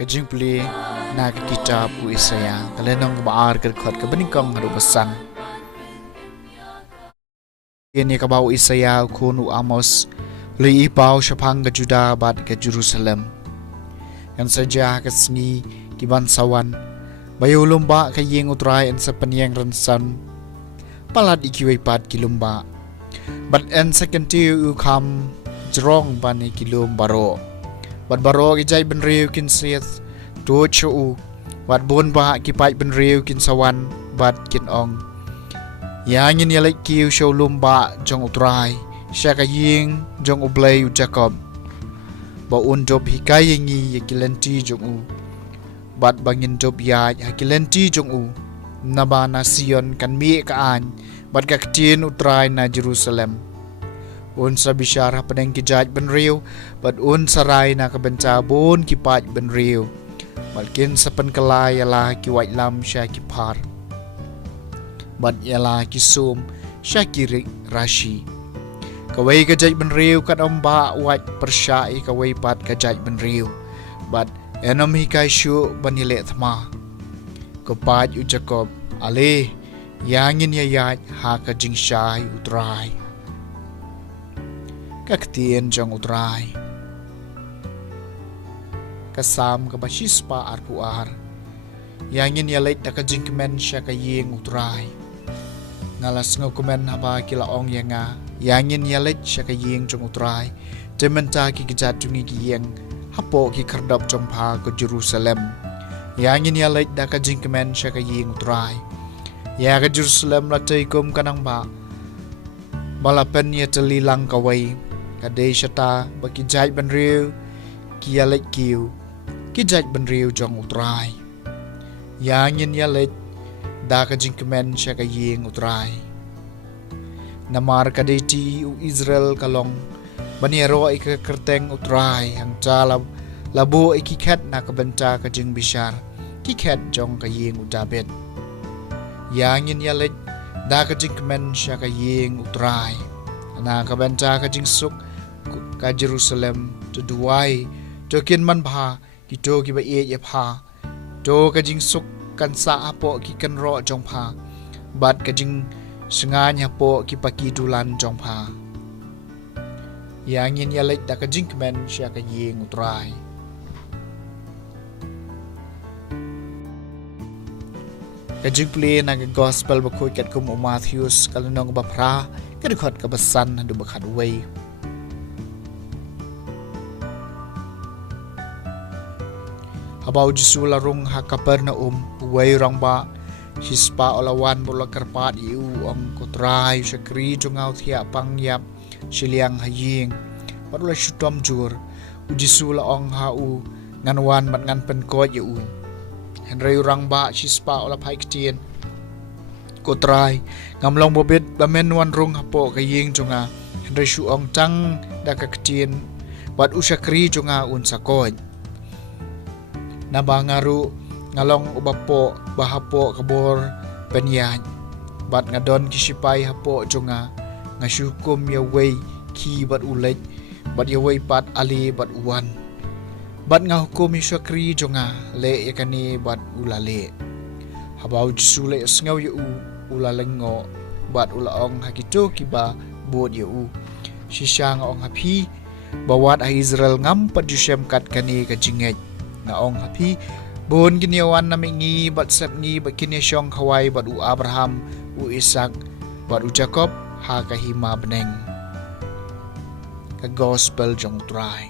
Kajing puli na kitab u Isaya kalenong baar kerkhot kebenikong hadu pesan. Ini kabau Isaya kun u Amos li ipau syapang ke Juda bat ke Jerusalem. Yang saja kesni ki bansawan bayu lumba ke ying utrai en sepeniang rensan palat ikiwai pat ki lumba. Bat en second u kam jerong bani ki lumbaro. Wat baro ki jai ben riu kin siet tu chu wat bon ba ki pai ben riu kin sawan bat kin ong yang in yalek ki show lumba jong utrai sha ka ying jong ublay u Jacob ba un job hikai ngi yakilenti jong u bat bangin job ya yakilenti jong u nabana Sion kan mi ka an bat ka tin utrai na Jerusalem. Un sa bisyara peneng kijaj ben riu bat un sarai na kabenca bon kipaj ben riu balkin sa penkelai yala ki white lam sya ki par bat yala ki sum sya ki rashi kawai kajaj ben riu kat omba white persyai kawai pat kajaj ben riu bat enom hikai syu banile thma kopaj u Jacob ale yangin yayaj ha ka jing syai utrai kaktian jong utrai kasam ka basispa arkuar yangin yalait da ka jingkemen sya ka ying utrai ngalas ngokumen haba kilaong yanga yangin yalait sya ka ying jong utrai dementa ki gejat jungi ki yeng hapo ki kardap jong pa ke Jerusalem yangin yalait da ka jingkemen sya ka ying utrai ya ka Jerusalem latay kum kanang ba balapen ya telilang kawai kadai syata baki jaj ben riu ki yalet kiu ki jaj ben riu jong utrai yangin yalet da ka jingkemen sya ka ying utrai namar kadai ti u Israel kalong baniero ika kerteng utrai hang cala labo iki ket na ka benta ka jing bishar ki ket jong ka ying udabet yangin yalet da ka jingkemen sya ka ying utrai na ka benta ka jing suk ka Jerusalem to duai to kin man bha ki to ki ba ye pha to ka jing suk kan sa apo ki kan ro jong pha bat ka jing snganya po ki paki dulan jong pha yangin yalek da ka jing kmen sya ka ying utrai ka jing pli na gospel ba khoi ket kum Matthews kalanong ba phra ka dikhot ka basan hadu ba khat wei Habau Jisu larung ha Kapernaum wei rang ba hispa olawan bola karpat iu ang kotrai syakri jongau thia pangyap siliang haying padula syutom jur Jisu la ong ha u nganwan mat ngan penkot yu henry rang ba hispa ola pai ktien kotrai ngamlong bobet bamen wan rung hapo kaying jonga henry syu ong tang da ka ktien bat usyakri jonga un sakoj nabangaru ngalong ubapo bahapo kabor penyan bat ngadon kisipai hapo jonga ngasyukum yaway ki bat ulet bat yaway pat ali bat uwan bat ngahukum isyakri jonga le yakani bat ulale habau jisule sngaw yu ulalengo bat ulaong hakito kiba bod yu sisang ong hapi bawat a Israel ngam pat yusem kat kani kajinget na ong hapi bon giniawan na mingi bat sep ni bat kinisyong Hawaii bat u Abraham u Isaac bat u Jacob ha kahima beneng ka gospel jong try